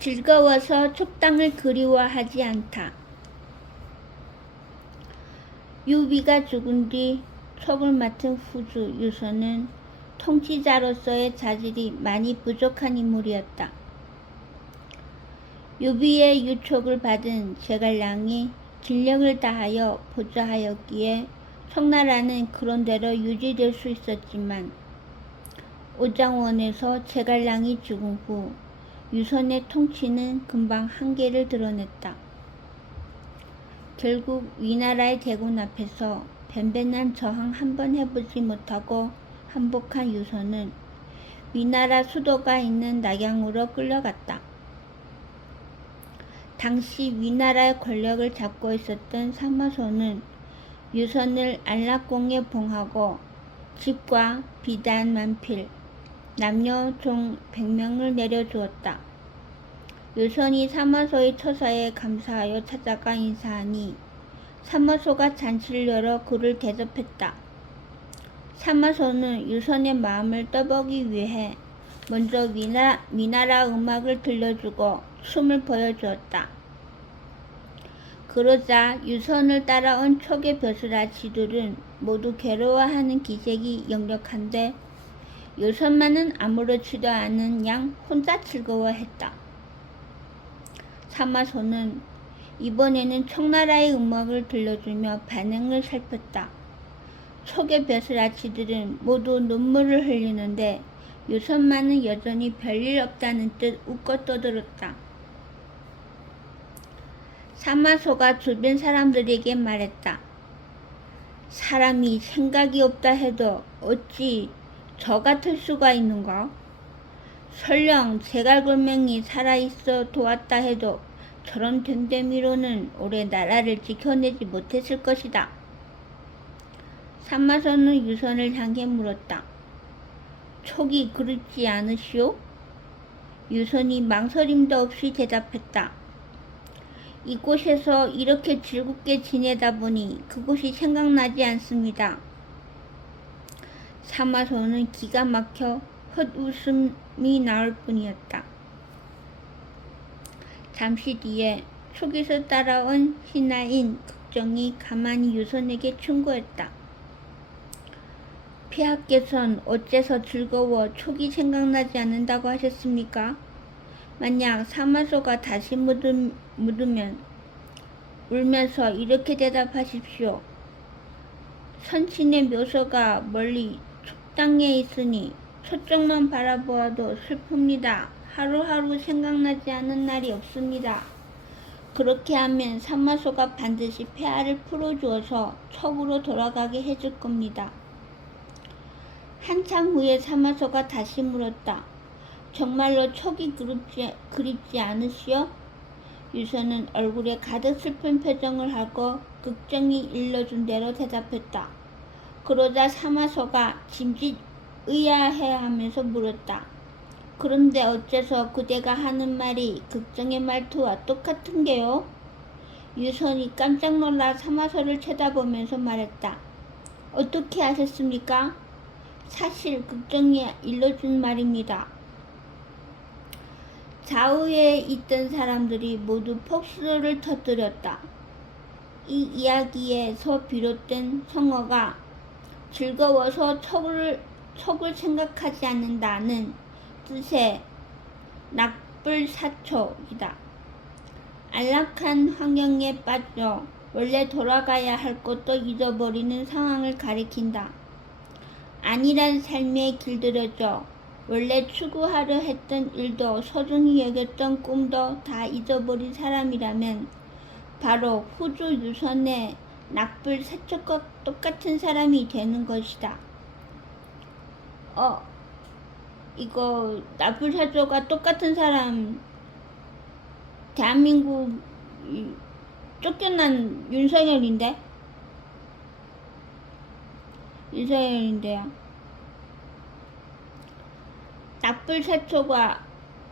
즐거워서 촉당을 그리워하지 않다. 유비가 죽은 뒤 촉을 맡은 후주 유서는 통치자로서의 자질이 많이 부족한 인물이었다. 유비의 유촉을 받은 제갈량이 진력을 다하여 보좌하였기에 청나라는 그런대로 유지될 수 있었지만 오장원에서 제갈량이 죽은 후 유선의 통치는 금방 한계를 드러냈다. 결국 위나라의 대군 앞에서 변변한 저항 한번 해보지 못하고 항복한 유선은 위나라 수도가 있는 낙양으로 끌려갔다. 당시 위나라의 권력을 잡고 있었던 사마소는 유선을 안락궁에 봉하고 집과 비단 만필, 남녀 종 100명을 내려주었다. 유선이 사마소의 처사에 감사하여 찾아가 인사하니 사마소가 잔치를 열어 그를 대접했다. 사마소는 유선의 마음을 떠보기 위해 먼저 위나라 음악을 들려주고 춤을 보여주었다. 그러자 유선을 따라온 촉의 벼슬아치들은 모두 괴로워하는 기색이 역력한데 유선만은 아무렇지도 않은 양 혼자 즐거워했다. 사마소는 이번에는 청나라의 음악을 들려주며 반응을 살폈다. 촉의 벼슬아치들은 모두 눈물을 흘리는데 유선만은 여전히 별일 없다는 듯 웃고 떠들었다. 사마소가 주변 사람들에게 말했다. 사람이 생각이 없다 해도 어찌 저 같을 수가 있는가? 설령 제갈골명이 살아있어 도왔다 해도 저런 됨됨이로는 오래 나라를 지켜내지 못했을 것이다. 사마소는 유선을 향해 물었다. 촉이 그렇지 않으시오? 유선이 망설임도 없이 대답했다. 이곳에서 이렇게 즐겁게 지내다 보니 그곳이 생각나지 않습니다. 사마소는 기가 막혀 헛웃음이 나올 뿐이었다. 잠시 뒤에 촉에서 따라온 신하인 극정이 가만히 유선에게 충고했다. 폐하께선 어째서 즐거워 촉이 생각나지 않는다고 하셨습니까? 만약 사마소가 다시 묻으면 울면서 이렇게 대답하십시오. 선친의 묘소가 멀리 촉당에 있으니 저쪽만 바라보아도 슬픕니다. 하루하루 생각나지 않는 날이 없습니다. 그렇게 하면 사마소가 반드시 폐하를 풀어주어서 촉으로 돌아가게 해줄 겁니다. 한참 후에 사마소가 다시 물었다. 정말로 촉이 그립지 않으시오? 유선은 얼굴에 가득 슬픈 표정을 하고 극정이 일러준 대로 대답했다. 그러자 사마소가 짐짓 의아해하면서 물었다. 그런데 어째서 그대가 하는 말이 극정의 말투와 똑같은게요? 유선이 깜짝 놀라 사마소를 쳐다보면서 말했다. 어떻게 아셨습니까? 사실 극정이 일러준 말입니다. 좌우에 있던 사람들이 모두 폭소를 터뜨렸다. 이 이야기에서 비롯된 성어가 즐거워서 촉을 생각하지 않는다는 뜻의 낙불사촉이다. 안락한 환경에 빠져 원래 돌아가야 할 곳도 잊어버리는 상황을 가리킨다. 안일한 삶에 길들여져 원래 추구하려 했던 일도 소중히 여겼던 꿈도 다 잊어버린 사람이라면 바로 후주 유선의 낙불사촉과 똑같은 사람이 되는 것이다. 이거 낙불사촉과 똑같은 사람 대한민국 쫓겨난 윤석열인데요.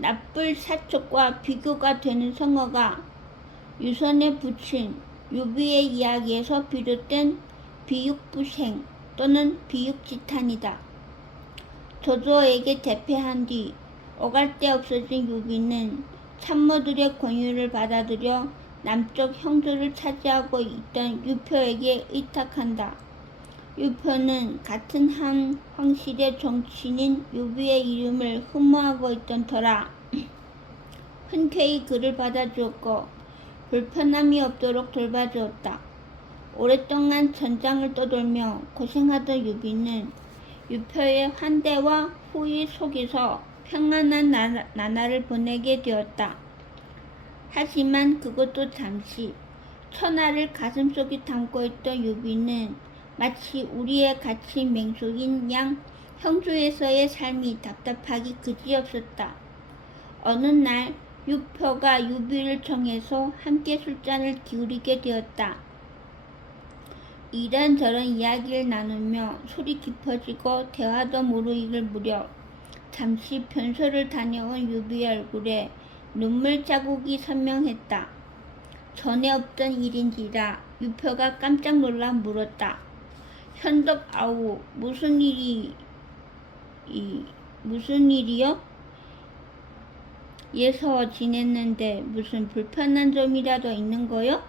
낙불사촉과 비교가 되는 성어가 유선에 붙인 유비의 이야기에서 비롯된 비육부생 또는 비육지탄이다. 조조에게 대패한 뒤 오갈 데 없어진 유비는 참모들의 권유를 받아들여 남쪽 형조를 차지하고 있던 유표에게 의탁한다. 유표는 같은 한 황실의 종친인 유비의 이름을 흠모하고 있던 터라 흔쾌히 그를 받아주었고 불편함이 없도록 돌봐주었다. 오랫동안 전장을 떠돌며 고생하던 유비는 유표의 환대와 호의 속에서 평안한 나날을 보내게 되었다. 하지만 그것도 잠시. 천하를 가슴속에 담고 있던 유비는 마치 우리의 같이 맹속인 양 형조에서의 삶이 답답하기 그지없었다. 어느 날 유표가 유비를 청해서 함께 술잔을 기울이게 되었다. 이런저런 이야기를 나누며 술이 깊어지고 대화도 무르익을 무렵 잠시 변소를 다녀온 유비의 얼굴에 눈물 자국이 선명했다. 전에 없던 일인지라 유표가 깜짝 놀라 물었다. 현덕 아우, 무슨 일이요? 예서 지냈는데 무슨 불편한 점이라도 있는 거요?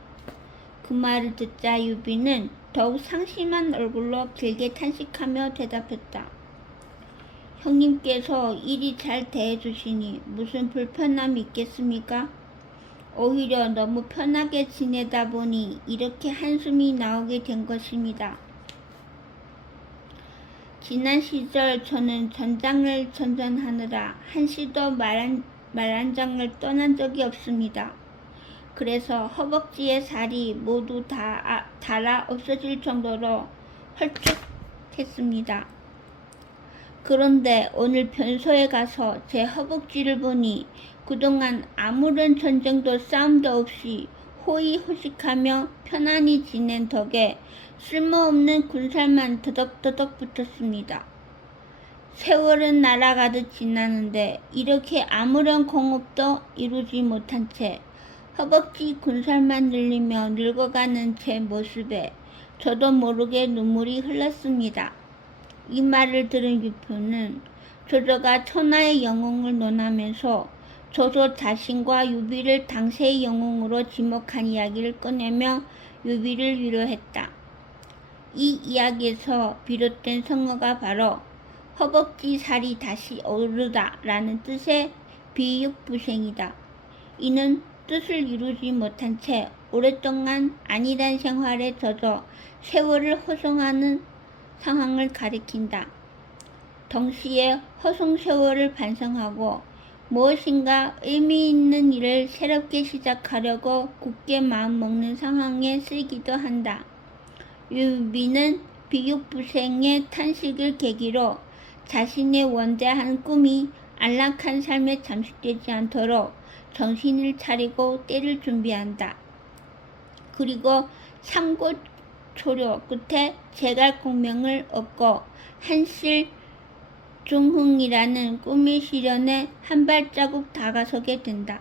그 말을 듣자 유비는 더욱 상심한 얼굴로 길게 탄식하며 대답했다. 형님께서 일이 잘 대해주시니 무슨 불편함이 있겠습니까? 오히려 너무 편하게 지내다 보니 이렇게 한숨이 나오게 된 것입니다. 지난 시절 저는 전장을 전전하느라 한시도 말 한 장을 떠난 적이 없습니다. 그래서 허벅지의 살이 모두 닳아 없어질 정도로 헐쭉했습니다. 그런데 오늘 변소에 가서 제 허벅지를 보니 그동안 아무런 전쟁도 싸움도 없이 호의호식하며 편안히 지낸 덕에 쓸모없는 군살만 더덕더덕 붙었습니다. 세월은 날아가듯 지나는데 이렇게 아무런 공업도 이루지 못한 채 허벅지 군살만 늘리며 늙어가는 제 모습에 저도 모르게 눈물이 흘렀습니다. 이 말을 들은 유표는 조조가 천하의 영웅을 논하면서 조조 자신과 유비를 당세의 영웅으로 지목한 이야기를 꺼내며 유비를 위로했다. 이 이야기에서 비롯된 성어가 바로 허벅지 살이 다시 오르다 라는 뜻의 비육부생이다. 이는 뜻을 이루지 못한 채 오랫동안 안일한 생활에 젖어 세월을 허송하는 상황을 가리킨다. 동시에 허송 세월을 반성하고 무엇인가 의미 있는 일을 새롭게 시작하려고 굳게 마음먹는 상황에 쓰이기도 한다. 유비는 비육부생의 탄식을 계기로 자신의 원대한 꿈이 안락한 삶에 잠식되지 않도록 정신을 차리고 때를 준비한다. 그리고 삼고초려 끝에 제갈공명을 얻고 한실중흥이라는 꿈의 실현에 한 발자국 다가서게 된다.